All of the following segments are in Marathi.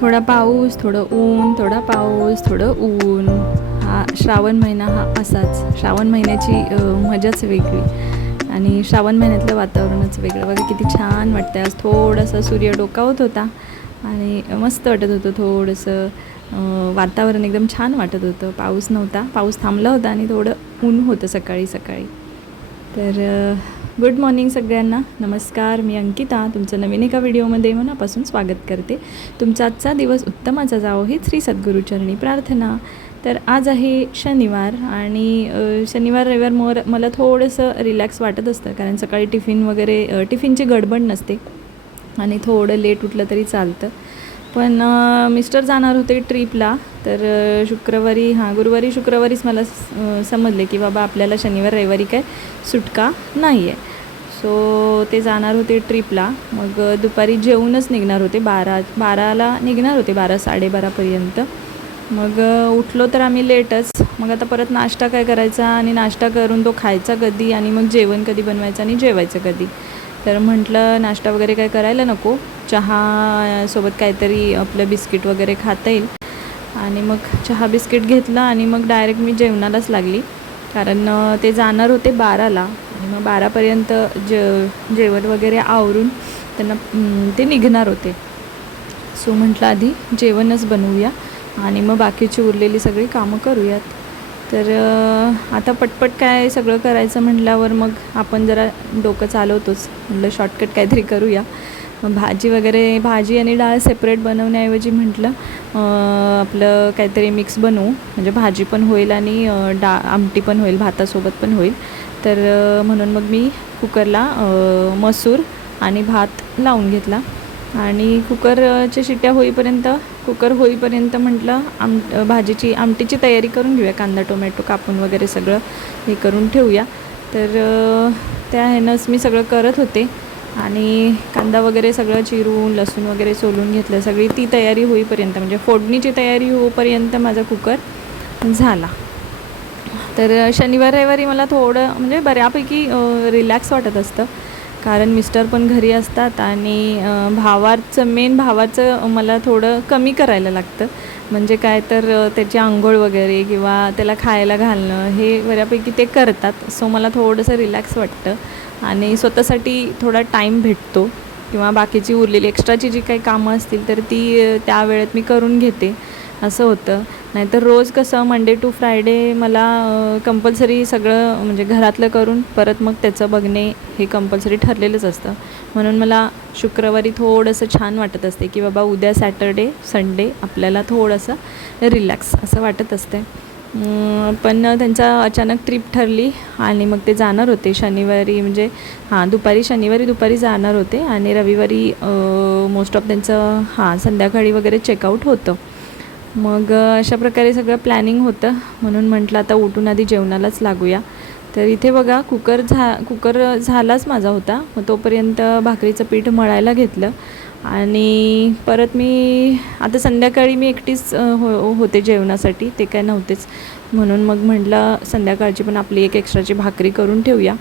थोडा पाऊस थोडं ऊन थोडा पाऊस थोडं ऊन. हा श्रावण महिना हा असाच. श्रावण महिन्याची मजाच वेगळी. आणि श्रावण महिन्यातलं वातावरणच वेगळं. बघा किती छान वाटतं आज थोडंसं सूर्य डोकावत होता आणि मस्त वाटत होतं थोडंसं. वातावरण एकदम छान वाटत होतं. पाऊस नव्हता. पाऊस थांबला होता आणि थोडं ऊन होतं सकाळी सकाळी. तर गुड मॉर्निंग सगळ्यांना. नमस्कार मी अंकिता. तुमचं नवीन एका व्हिडिओमध्ये मनापासून स्वागत करते. तुमचा आजचा दिवस उत्तमाचा जावो ही श्री सद्गुरूचरणी प्रार्थना. तर आज आहे शनिवार आणि शनिवार रविवार मोर मला थोडंसं रिलॅक्स वाटत असतं. कारण सकाळी टिफिन वगैरे टिफिनची गडबड नसते आणि थोडं लेट उठलं तरी चालतं. पण मिस्टर जाणार होते ट्रीपला तर शुक्रवारी हां गुरुवारी शुक्रवारीच मला समजले की बाबा आपल्याला शनिवार रविवारी काय सुटका नाही आहे सो ते जाणार होते ट्रीपला. मग दुपारी जेवूनच निघणार होते बारा बाराला निघणार होते बारा साडेबारापर्यंत मग उठलो तर आम्ही लेटच. मग आता परत नाश्ता काय करायचा आणि नाश्ता करून तो खायचा कधी आणि मग जेवण कधी बनवायचं आणि जेवायचं कधी. तर म्हटलं नाश्ता वगैरे काय करायला नको. चहा सोबत काहीतरी आपलं बिस्किट वगैरे खाता येईल. आणि मग चहा बिस्किट घेतलं आणि मग डायरेक्ट मी जेवणालाच लागली. कारण ते जाणार होते बाराला. आणि मग बारापर्यंत जे जेवण वगैरे आवरून त्यांना ते निघणार होते. सो म्हटलं आधी जेवणच बनवूया आणि मग बाकीची उरलेली सगळी कामं करूयात. तर आता पटपट काय सगळं करायचं म्हटल्यावर मग आपण जरा डोकं चालवतोच. म्हटलं शॉर्टकट काहीतरी करूया. भाजी वगैरे भाजी आणि डाळ सेपरेट बनवण्याऐवजी म्हटलं आपलं काहीतरी मिक्स बनवू. म्हणजे भाजी पण होईल आणि डा आमटी पण होईल भातासोबत पण होईल. तर म्हणून मग मी कुकरला मसूर आणि भात लावून घेतला. आणि कुकरच्या शिट्ट्या होईपर्यंत कुकर होईपर्यंत म्हटलं आम भाजीची आमटीची तयारी करून घेऊया. कांदा टोमॅटो कापून वगैरे सगळं हे करून ठेवूया. तर त्या ह्यानंच मी सगळं करत होते. आणि कांदा वगैरे सगळं चिरून लसूण वगैरे सोलून घेतलं. सगळी ती तयारी होईपर्यंत म्हणजे फोडणीची तयारी होईपर्यंत माझा कुकर झाला. तर शनिवार रविवारी मला थोडं म्हणजे बऱ्यापैकी रिलॅक्स वाटत असतं. कारण मिस्टर पण घरी असतात आणि भावाचं मेन भावाचं मला थोडं कमी करायला लागतं. म्हणजे काय तर त्याची आंघोळ वगैरे किंवा त्याला खायला घालणं हे बऱ्यापैकी ते करतात. सो मला थोडंसं रिलॅक्स वाटतं. आणि स्वतःसाठी थोडा टाईम भेटतो. किंवा बाकीची उरलेली एक्स्ट्राची जी काही कामं असतील तर ती त्या वेळेत मी करून घेते. असं होतं. नाहीतर रोज कसं मंडे टू फ्रायडे मला कंपल्सरी सगळं म्हणजे घरातलं करून परत मग त्याचं बघणे हे कंपल्सरी ठरलेलंच असतं. म्हणून मला शुक्रवारी थोडंसं छान वाटत असते की बाबा उद्या सॅटरडे संडे आपल्याला थोडंसं रिलॅक्स असं वाटत असते. पण त्यांचा अचानक ट्रिप ठरली आणि मग ते जाणार होते. शनिवारी म्हणजे हां दुपारी शनिवारी दुपारी जाणार होते आणि रविवारी मोस्ट ऑफ त्यांचं हां संध्याकाळी वगैरे चेकआउट होतं. मग अशा प्रकारे सगळं प्लॅनिंग होतं. म्हणून म्हटलं आता उठून आधी जेवणालाच लागूया. तर इथे बघा कुकर झा कुकर झालाच माझा होता. मग तोपर्यंत भाकरीचं पीठ मळायला घेतलं. आणि परत मी आता संध्याकाळी मी एकटीच हो होते जेवणासाठी. ते काय नव्हतेच. म्हणून मग म्हटलं संध्याकाळची पण आपली एक एक्स्ट्राची भाकरी करून ठेवूया.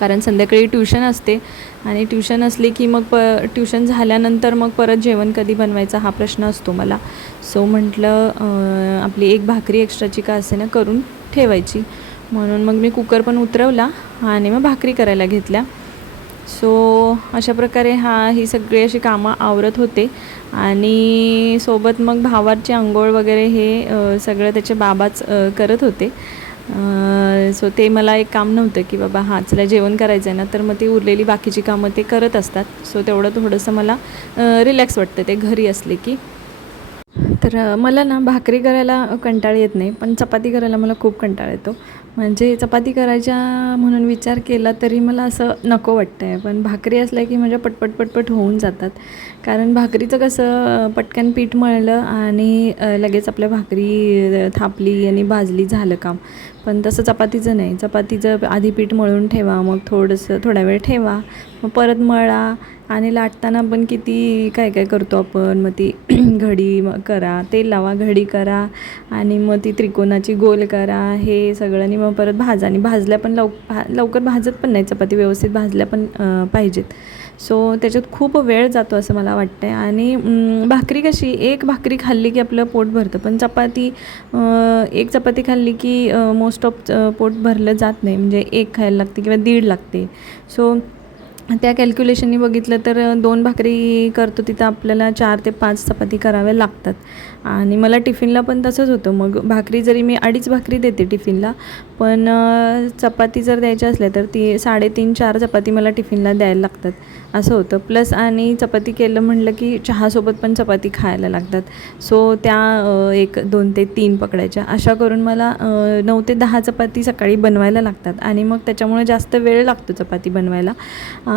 कारण संध्याकाळी ट्युशन असते. आणि ट्युशन असली की मग प ट्युशन झाल्यानंतर मग परत जेवण कधी बनवायचा हा प्रश्न असतो मला. सो म्हटलं आपली एक भाकरी एक्स्ट्राची का असे ना करून ठेवायची. म्हणून मग मी कुकर पण उतरवला आणि मग भाकरी करायला घेतल्या. सो अशा प्रकारे हा ही सगळी अशी कामं आवरत होते. आणि सोबत मग भावाची आंघोळ वगैरे हे सगळं त्याचे बाबाच करत होते. सो ते मला एक काम नव्हतं की बाबा हां चला जेवण करायचं आहे ना तर मग ती उरलेली बाकीची कामं ते करत असतात. सो तेवढं थोडंसं मला रिलॅक्स वाटतं ते घरी असले की. तर मला ना भाकरी करायला कंटाळा येत नाही पण चपाती करायला मला खूप कंटाळा येतो. म्हणजे चपाती करायच्या म्हणून विचार केला तरी मला असं नको वाटतं आहे पण भाकरी असल्या की म्हणजे पटपट पटपट होऊन जातात. कारण भाकरीचं कसं पटकन पीठ मळलं आणि लगेच आपल्या भाकरी थापली आणि भाजली झालं काम. पण तसं चपातीचं नाही. चपातीचं आधी पीठ मळून ठेवा मग थोडंसं थोडा वेळ ठेवा मग परत मळा. आणि लाटताना पण किती काय काय करतो आपण मग ती घडी मग करा तेल लावा घडी करा आणि मग ती त्रिकोणाची गोल करा हे सगळं. आणि मग परत भाजा आणि भाजल्या पण लव भा लवकर भाजत पण नाही चपाती व्यवस्थित भाजल्या पण पाहिजेत. सो त्याच्यात खूप वेळ जातो असं मला वाटतं आहे आणि भाकरी कशी एक भाकरी खाल्ली की आपलं पोट भरतं. पण चपाती एक चपाती खाल्ली की मोस्ट ऑफ पोट भरलं जात नाही. म्हणजे एक खायला लागते किंवा दीड लागते. सो त्या कॅल्क्युलेशननी बघितलं तर दोन भाकरी करतो तिथं आपल्याला चार ते पाच चपाती कराव्या लागतात. आणि मला टिफिनला पण तसंच होतं. मग भाकरी जरी मी अडीच भाकरी देते टिफिनला पण चपाती जर द्यायच्या असल्या तर ती साडेतीन चार चपाती मला टिफिनला द्यायला लागतात. असं होतं. प्लस आणि चपाती केलं म्हटलं की चहासोबत पण चपाती खायला लागतात. सो त्या एक दोन ते तीन पकडायच्या. अशा करून मला नऊ ते दहा चपाती सकाळी बनवायला लागतात. आणि मग त्याच्यामुळे जास्त वेळ लागतो चपाती बनवायला.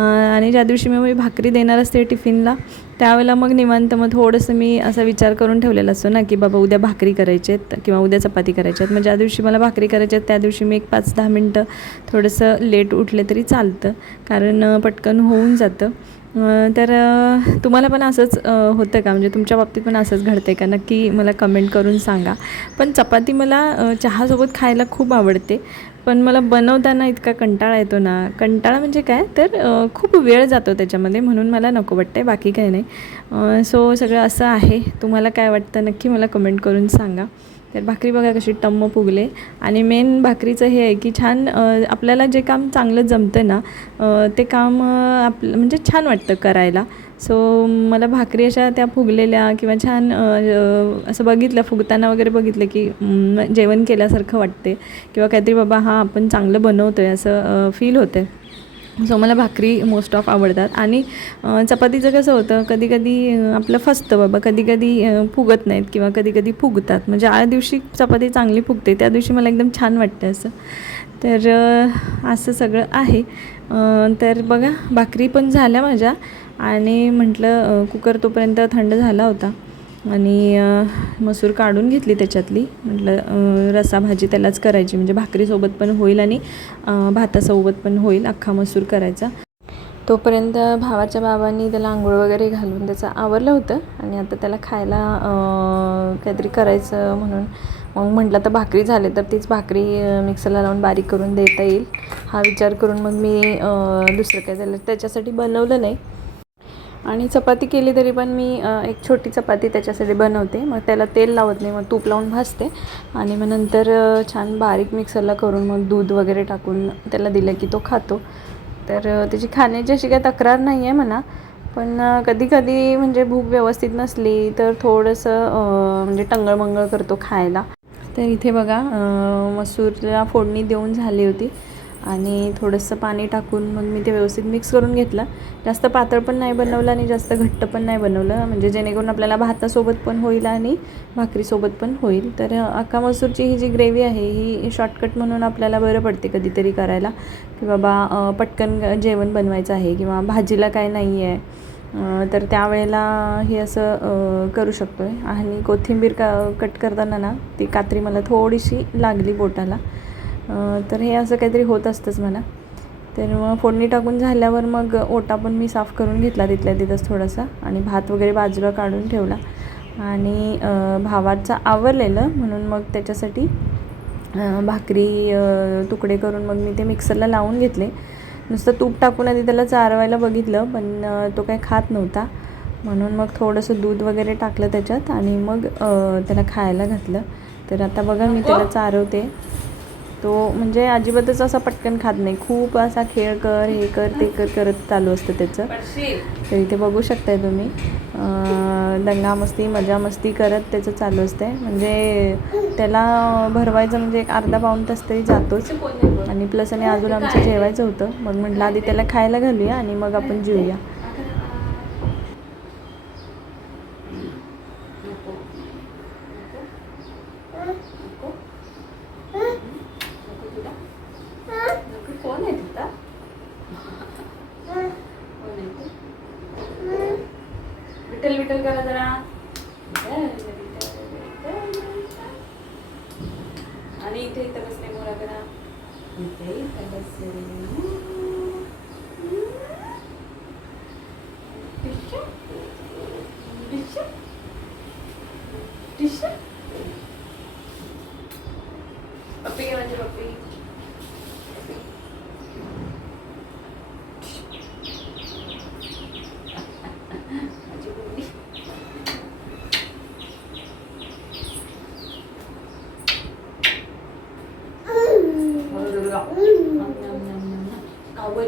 आणि ज्या दिवशी मी मी भाकरी देणार असते टिफिनला त्यावेळेला मग निवांत मग थोडंसं मी असा विचार करून ठेवलेला असतो ना की बाबा उद्या भाकरी करायची आहेत किंवा उद्या चपाती करायची आहेत. मग ज्या दिवशी मला भाकरी करायची आहेत त्या दिवशी मी एक पाच दहा मिनटं थोडंसं लेट उठले तरी चालतं कारण पटकन होऊन जातं. तर तुम्हाला पण असंच होतं का? म्हणजे तुमच्या बाबतीत पण असंच घडतं का? नक्की मला कमेंट करून सांगा. पण चपाती मला चहासोबत खायला खूप आवडते. पण मला बनवताना इतका कंटाळा येतो ना. कंटाळा म्हणजे काय? तर खूप वेळ जातो त्याच्यामध्ये म्हणून मला नको वाटतं आहे बाकी काही नाही. सो सगळं असं आहे. तुम्हाला काय वाटतं नक्की मला कमेंट करून सांगा. तर भाकरी बघा कशी टम्म फुगले. आणि मेन भाकरीचं हे आहे की छान आपल्याला जे काम चांगलं जमतं ना ते काम आप म्हणजे छान वाटतं करायला. सो मला भाकरी अशा त्या फुगलेल्या किंवा छान असं बघितलं फुगताना वगैरे बघितलं की जेवण केल्यासारखं वाटते. किंवा काहीतरी बाबा हा आपण चांगलं बनवतो आहे असं फील होतं. सो मला भाकरी मोस्ट ऑफ आवडतात. आणि चपातीचं कसं होतं कधी कधी आपलं फसतं बाबा कधी कधी फुगत नाहीत किंवा कधी कधी फुगतात. म्हणजे ज्या दिवशी चपाती चांगली फुगते त्या दिवशी मला एकदम छान वाटतं असं. तर असं सगळं आहे. तर बघा भाकरी पण झाल्या माझ्या. आणि म्हटलं कुकर तोपर्यंत थंड झाला होता. आणि मसूर काढून घेतली त्याच्यातली. म्हटलं रसा भाजी त्यालाच करायची. म्हणजे भाकरीसोबत पण होईल आणि भातासोबत पण होईल अख्खा मसूर करायचा. तोपर्यंत भावाच्या बाबांनी त्याला आंघोळ वगैरे घालून त्याचं आवरलं होतं. आणि आता त्याला खायला काहीतरी करायचं म्हणून मग म्हटलं तर भाकरी झाले तर तीच भाकरी मिक्सरला लावून बारीक करून देता येईल. हा विचार करून मग मी दुसरं काय त्याला त्याच्यासाठी बनवलं नाही. आणि चपाती केली तरी पण मी एक छोटी चपाती त्याच्यासाठी बनवते. मग त्याला तेल लावत नाही मग तूप लावून भाजते. आणि मग नंतर छान बारीक मिक्सरला करून मग दूध वगैरे टाकून त्याला दिलं की तो खातो. तर त्याची खाण्याची अशी काही तक्रार नाही आहे म्हणा. पण कधी कधी म्हणजे भूक व्यवस्थित नसली तर थोडंसं म्हणजे टंगळमंगळ करतो खायला. तर इथे बघा मसूरला फोडणी देऊन झाली होती. आणि थोडंसं पाणी टाकून मग मी ते व्यवस्थित मिक्स करून घेतलं. जास्त पातळ पण नाही बनवलं आणि जास्त घट्ट पण नाही बनवलं. म्हणजे जेणेकरून आपल्याला भातासोबत पण होईल आणि भाकरीसोबत पण होईल. तर अक्का मसूरची ही जी ग्रेव्ही आहे ही शॉर्टकट म्हणून आपल्याला बरं पडते कधीतरी करायला. की बाबा पटकन जेवण बनवायचं आहे किंवा भाजीला काय नाही आहे तर त्यावेळेला हे असं करू शकतो आहे आणि कोथिंबीर का कट करताना ना ती कात्री मला थोडीशी लागली बोटाला. तर हे असं काहीतरी होत असतंच मला तर मग फोडणी टाकून झाल्यावर मग ओटा पण मी साफ करून घेतला तिथल्या तिथंच थोडासा आणि भात वगैरे बाजूला काढून ठेवला. आणि भावाचं आवरलेलं म्हणून मग त्याच्यासाठी भाकरी तुकडे करून मग मी ते मिक्सरला लावून घेतले. नुसतं तूप टाकून आधी त्याला चारवायला बघितलं पण तो काही खात नव्हता. म्हणून मग थोडंसं दूध वगैरे टाकलं त्याच्यात आणि मग त्याला खायला घातलं. तर आता बघा मी त्याला चारवते. तो म्हणजे अजिबातच असा पटकन खात नाही. खूप असा खेळ कर हे कर ते कर करत चालू असतं त्याचं. तर इथे बघू शकताय तुम्ही. दंगा मस्ती मजा मस्ती करत त्याचं चालू असतंय. म्हणजे त्याला भरवायचं म्हणजे एक अर्धा पाऊण तास तरी जातोच. आणि प्लस आणि अजून आमचं जेवायचं होतं. मग म्हटलं आधी त्याला खायला घालूया आणि मग आपण जेऊया कोण आहे तिथं विठ्ठल करा जरा. आणि इथे इथं बसले मोरा करा इथे इथं बसले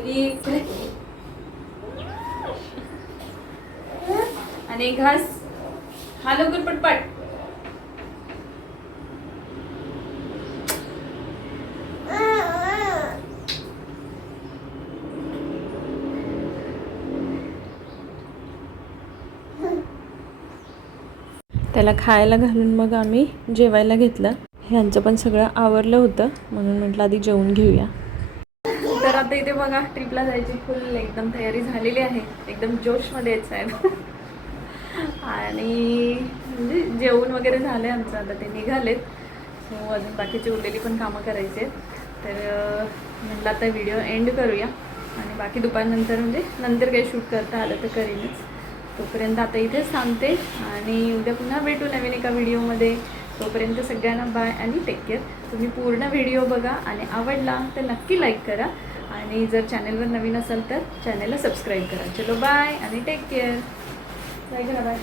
ओली आणि घास. हा लवकर पटपट. त्याला खायला घालून मग आम्ही जेवायला घेतलं. ह्यांचं पण सगळं आवरलं होतं म्हणून म्हटलं आधी जेवून घेऊया. आता इथे बघा ट्रिपला जायची फुल एकदम तयारी झालेली आहे. एकदम जोशमध्ये यायचं आहे आणि म्हणजे जेवण वगैरे झालं आहे आमचं आता ते निघालेत. सो अजून बाकीची उरलेली पण कामं करायचे आहेत. तर म्हटलं आता व्हिडिओ एंड करूया. आणि बाकी दुपारनंतर म्हणजे नंतर काही शूट करता आलं तर करीनच. तोपर्यंत आता इथेच थांबते. आणि उद्या पुन्हा भेटू नवीन एका व्हिडिओमध्ये. तोपर्यंत सगळ्यांना बाय आणि टेक केअर तुम्ही पूर्ण व्हिडिओ बघा आणि आवडला तर नक्की लाईक करा. आणि जर चॅनलवर नवीन असाल तर चॅनलला सबस्क्राईब करा. चलो बाय आणि टेक केअर बाय करा बाय